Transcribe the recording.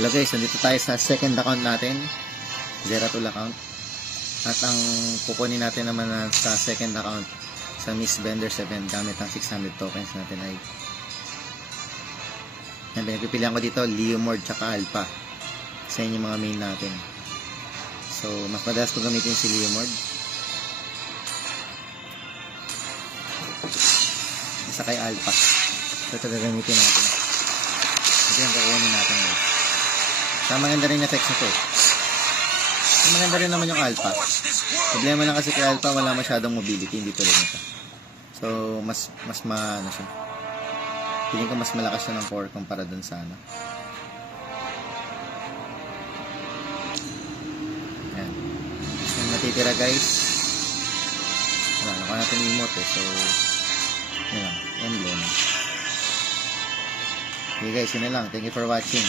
Hello guys, nandito tayo sa second account natin, Zeratul account. At ang kukunin natin naman sa second account sa Miss Vendor 7 gamit ang 600 tokens natin ay yan, pinagpipilian ko dito Leomord tsaka Alpha sa inyo mga main natin. So mas madalas ko gamitin si Leomord isa kay Alpha. So ito gagamitin natin, ito yung kukunin natin guys. So maganda rin yung effects nito. Maganda rin naman yung Alpha. Problema lang kasi kay Alpha, wala masyadong mobility, hindi tulad nito. So mas ano siya, feeling ko mas malakas siya ng core kumpara dun sa ano. Ayan. So natitira guys, wala, nakuha natin yung emote so yun lang, emblem. Okay guys, yun na lang. Thank you for watching.